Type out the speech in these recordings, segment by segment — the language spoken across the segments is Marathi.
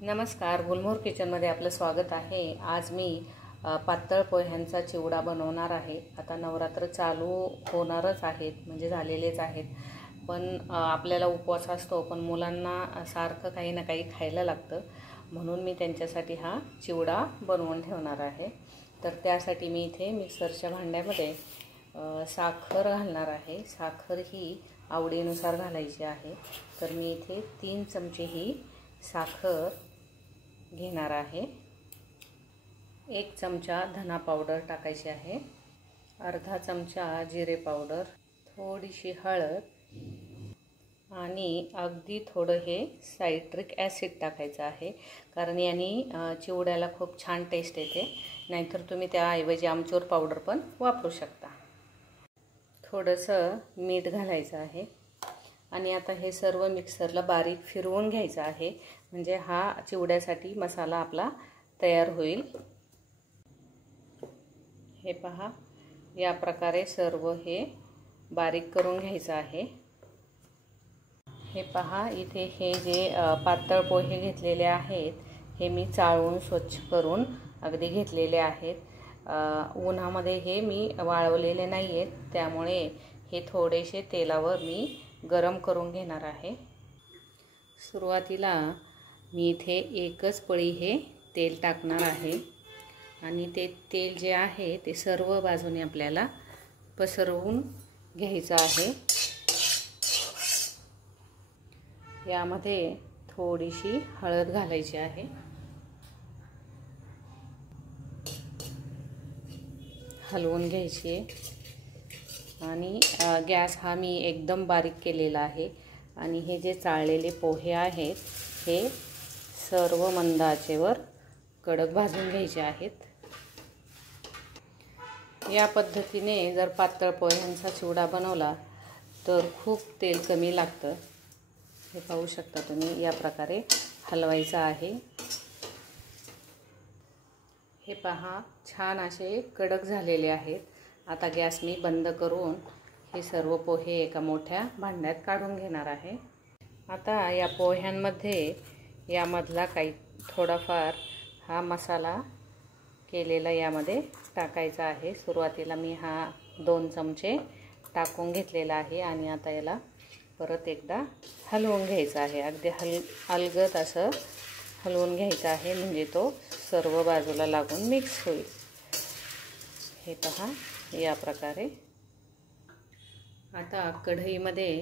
नमस्कार, गुलमोहर किचनमध्ये आपलं स्वागत आहे। आज मी पातळ पोह्यांचा चिवडा बनवणार आहे। आता नवरात्र चालू होणारच आहेत, म्हणजे झालेलेच आहेत, पण आपल्याला उपवास असतो, पण मुलांना सारखं काही ना काही खायला लागतं, म्हणून मी त्यांच्यासाठी हा चिवडा बनवून ठेवणार आहे। तर त्यासाठी मी इथे मिक्सरच्या भांड्यामध्ये साखर घालणार आहे। साखर ही आवडीनुसार घालायची आहे। तर मी इथे 3 चमचे ही साखर घेणार आहे। 1 चमचा धना पावडर टाकायची आहे, अर्धा चमचा जिरे पावडर, थोडीशी हळद आणि अगदी थोडं हे सायट्रिक ॲसिड टाकायचं आहे, कारण याने चिवड्याला खूप छान टेस्ट येते। नाहीतर तुम्ही त्याऐवजी आमचूर पावडर पण वापरू शकता। थोडंसं मीठ घालायचं आहे आणि आता हे सर्व मिक्सरला बारीक फिरवून घ्यायचं आहे, म्हणजे हा चिवड्यासाठी मसाला आपला तयार होईल। हे पहा, या प्रकारे सर्व हे बारीक करून घ्यायचं आहे। हे पहा, इथे हे जे पातळ पोहे घेतलेले आहेत, हे मी चाळून स्वच्छ करून अगदी घेतलेले आहेत। उन्हामध्ये हे मी वाळवलेले नाही आहेत, त्यामुळे हे थोडेसे तेलावर मी गरम करून घेणार आहे। सुरुवातीला मी इथे एकच पळी हे तेल टाकणार आहे आणि ते तेल जे आहे ते सर्व बाजूने आपल्याला पसरवून घ्यायचं आहे। यामध्ये थोडीशी हळद घालायची आहे, हलवून घ्यायची आणि गॅस हा मी एकदम बारीक केलेला आहे आणि हे जे चाळलेले पोहे आहेत हे सर्व मंद आचेवर कडक भाजून घ्यायचे आहेत। या पद्धतीने जर पातळ पोह्यांचा चिवडा बनवला तर खूप तेल कमी लागतं। हे पाहू शकता तुम्ही, या प्रकारे हलवायचं आहे। हे पहा, छान असे कडक झालेले आहेत। आता गॅस मी बंद करून हे सर्व पोहे एका मोठ्या भांड्यात काढून घेणार आहे। आता या पोह्यांमध्ये यामधला काही थोडाफार हा मसाला केलेला यामध्ये टाकायचा आहे। सुरुवातीला मी हा 2 चमचे टाकून घेतलेला आहे आणि आता याला परत एकदा हलवून घ्यायचा आहे। अगदी अलगद असं हलवून घ्यायचं आहे, म्हणजे तो सर्व बाजूला लागून मिक्स होईल। हे पहा, या प्रकारे। आता कढईमध्ये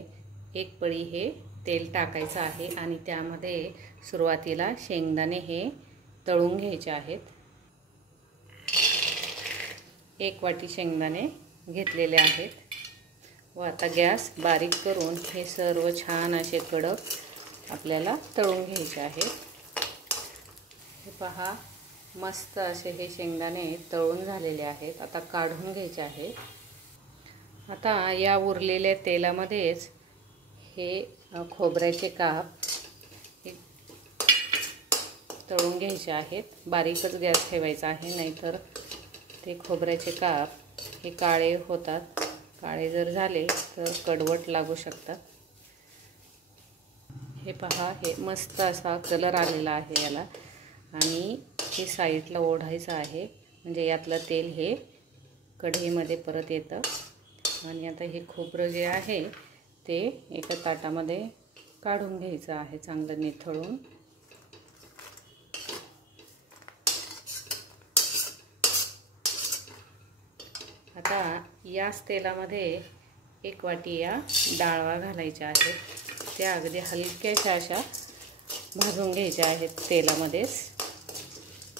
1 पळी हे तेल टाकायचं आहे आणि त्यामध्ये सुरुवातीला शेंगदाणे हे तळून घ्यायचे आहेत। 1 वाटी शेंगदाणे घेतलेले आहेत व आता गॅस बारीक करून हे सर्व छान असे कडक आपल्याला तळून घ्यायचे आहेत। हे पहा, मस्त असे हे शेंगदाणे तळून झालेले आहेत। आता काढून घ्यायचे आहेत। आता या उरलेल्या तेलामध्येच हे खोबऱ्याचे काप तळून घ्यायचे आहेत। बारीकच गॅस ठेवायचा आहे, नाहीतर ते खोबऱ्याचे काप हे काळे होतात। काळे जर झाले तर कडवट लागू शकतात। हे पहा, हे मस्त असा कलर आलेला आहे याला आणि हे साईडला ओढायचं आहे, म्हणजे यातलं तेल हे कढईमध्ये परत येतं। आणि आता हे खोबरं जे आहे ते एका ताटामध्ये काढून घ्यायचं आहे, चांगलं निथळून। आता याच तेलामध्ये 1 वाटी या डाळवा घालायच्या आहेत। त्या अगदी हलक्याशा अशा भाजून घ्यायच्या आहेत तेलामध्येच।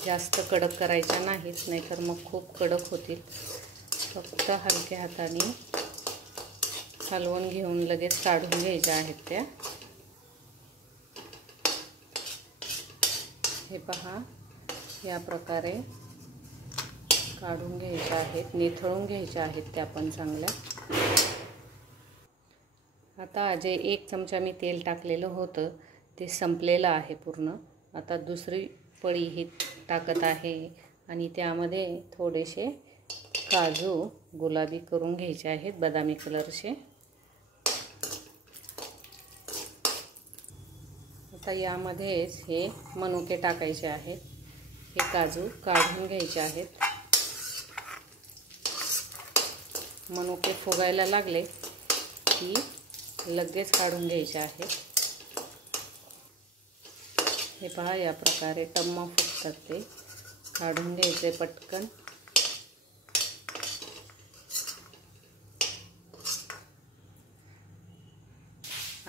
जास्त कडक करायच्या नाहीत, नाहीतर मग खूप कडक होतील। फक्त हलक्या हाताने हलवून घेऊन लगेच काढून घ्यायच्या आहेत त्या। हे पहा, या प्रकारे काढून घ्यायच्या आहेत, निथळून घ्यायच्या आहेत त्या पण चांगल्या। आता जे 1 चमचा मी तेल टाकलेलं होतं ते संपलेलं आहे पूर्ण। आता दुसरी पळी ही टाकत आहे आणि त्यामध्ये थोडेसे काजू गुलाबी करून घ्यायचे आहेत, बदामी कलरचे। आता यामध्येच हे मनुके टाकायचे आहेत. हे काजू काढून घ्यायचे आहेत. मनुके फुगायला लागले की लगेच काढून घ्यायचे आहेत. हे पहा, या प्रकारे टम्म फुगतात ते. काढून घ्यायचे पटकन.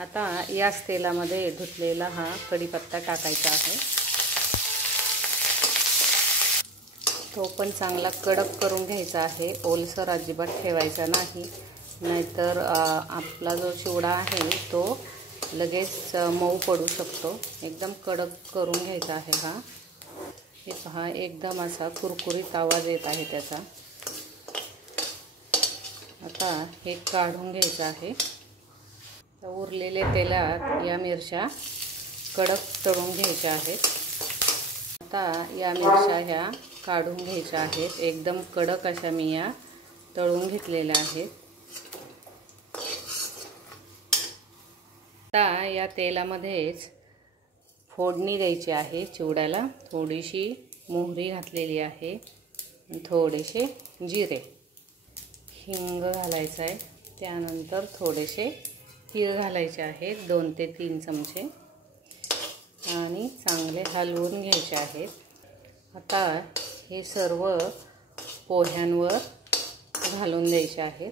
आता याच तेलामध्ये धुतलेला हा कढीपत्ता टाकायचा आहे. तो पण चांगला कडक करून घ्यायचा आहे. ओलसर अजिबात ठेवायचा नाही, नाहीतर आपला जो चिवडा आहे तो लगेच मऊ पडू शकतो. एकदम कडक करून घ्यायचा आहे हा. हे पहा, एकदम असा कुरकुरीत आवाज येत आहे त्याचा. आता हे काढून घ्यायचं आहे. उरलेले तेलात या मिरच्या कडक तळून घ्यायच्या आहेत. आता या मिरच्या ह्या काढून घ्यायच्या आहेत. एकदम कडक अशा मी या तळून घेतलेल्या आहेत. आता या तेलामध्येच फोडणी द्यायची आहे चिवड्याला. थोडीशी मोहरी घातलेली आहे, थोडेसे जिरे, हिंग घालायचं आहे. त्यानंतर थोडेसे तीळ घालायचे आहेत, 2 ते 3 चमचे, आणि चांगले हलवून घ्यायचे आहेत. आता हे सर्व पोह्यांवर घालून द्यायचे आहेत.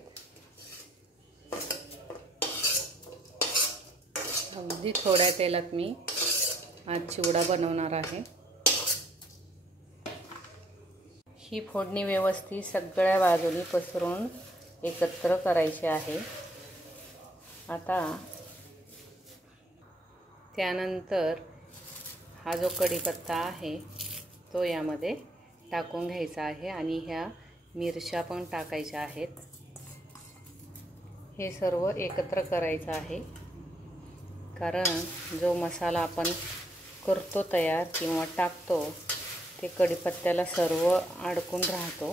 अगदी थोड्या तेलात मी आज चिवडा बनवणार आहे. ही फोडणी व्यवस्थित सगळ्या बाजूनी पसरून एकत्र करायची आहे. आता त्यानंतर हा जो कढीपत्ता आहे तो यामध्ये टाकून घ्यायचा आहे आणि ह्या मिरच्या पण टाकायच्या आहेत. हे सर्व एकत्र करायचं आहे, कारण जो मसाला आपण करतो तयार किंवा टाकतो ते कढीपत्त्याला सर्व अडकून राहतो.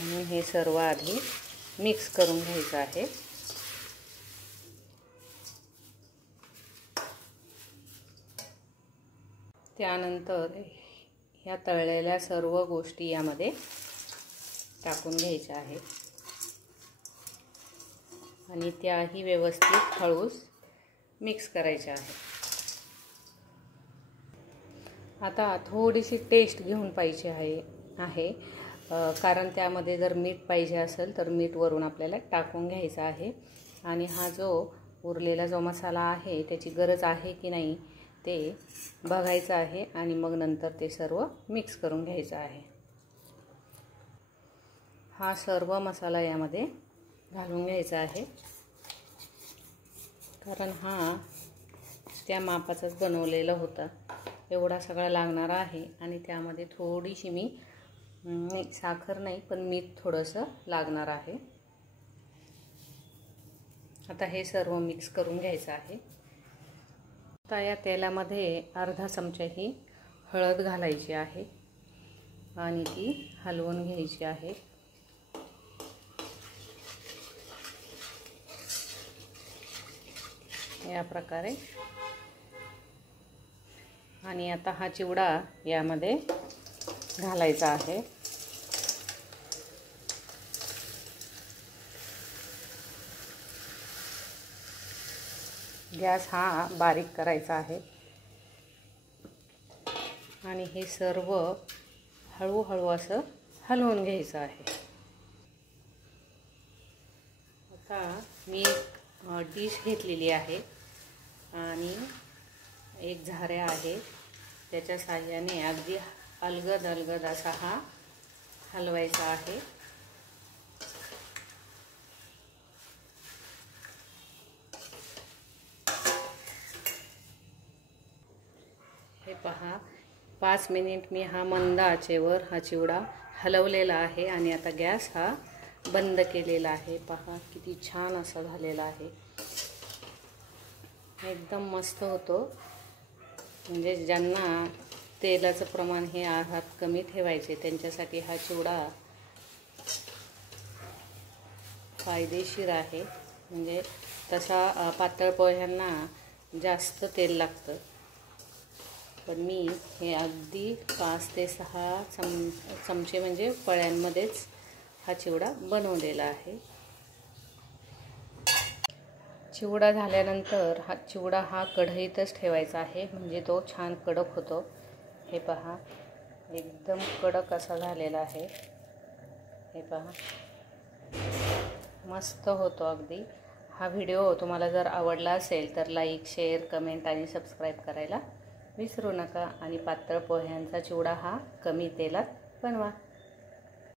म्हणून हे सर्व आधी मिक्स करून घ्यायचं आहे. त्यानंतर ह्या तळलेल्या सर्व गोष्टी यामध्ये टाकून घ्यायच्या आहेत आणि त्याही व्यवस्थित हळूच मिक्स करायच्या आहेत. आता थोडीशी टेस्ट घेऊन पाहिजे आहे कारण त्यामध्ये जर मीठ पाहिजे असेल तर मीठ वरून आपल्याला टाकून घ्यायचं आहे. आणि हा जो उरलेला जो मसाला आहे त्याची गरज आहे की नाही ते बघायचं आहे आणि मग नंतर ते सर्व मिक्स करून घ्यायचं आहे. हा सर्व मसाला यामध्ये घालून घ्यायचा आहे, कारण हा त्या मापाचाच बनवलेला होता. एवढा सगळा लागणार आहे आणि त्यामध्ये थोडीशी मी साखर नाही पण मीठ थोडंसं लागणार आहे. आता हे सर्व मिक्स करून घ्यायचं आहे. आता या तेलामध्ये अर्धा चमचा ही हळद घालायची आहे आणि ती हलवून घ्यायची आहे. या प्रकारे. आणि आता हा चिवडा यामध्ये घालायचा आहे. गॅस हा बारीक करायचा आहे आणि हे सर्व हळूहळू असं हलवून घ्यायचं आहे. आता मी एक डिश घेतलेली आहे आणि एक झाऱ्या आहे, त्याच्या साहाय्याने अगदी अलगद अलगद असा हा हलवायचा आहे. हे पहा, 5 मिनिट मी हा मंद आचेवर हा चिवडा हलवलेला आहे आणि आता गॅस हा बंद केलेला आहे. पहा किती छान असा झालेला आहे. एकदम मस्त होतो. म्हणजे ज्यांना तेलाचं प्रमाण हे आहारात कमी ठेवायचे त्यांच्यासाठी हा चिवडा फायदेशीर आहे. म्हणजे तसा पातळ पोह्यांना जास्त तेल लागतं पण मी हे अगदी 5 ते 6 चमचे म्हणजे पळ्यांमध्येच हा चिवडा बनवलेला आहे. चिवडा झाल्यानंतर हा चिवडा कढईतच ठेवायचा आहे, म्हणजे तो छान कडक होतो. हे पहा, एकदम कडक असा झालेला आहे. हे पहा, मस्त होतो अगदी. हा व्हिडिओ तुम्हाला जर आवडला असेल तर लाईक, शेअर, कमेंट आणि सबस्क्राईब करायला विसरू नका. आणि पातळ पोह्यांचा चिवडा हा कमी तेलात बनवा.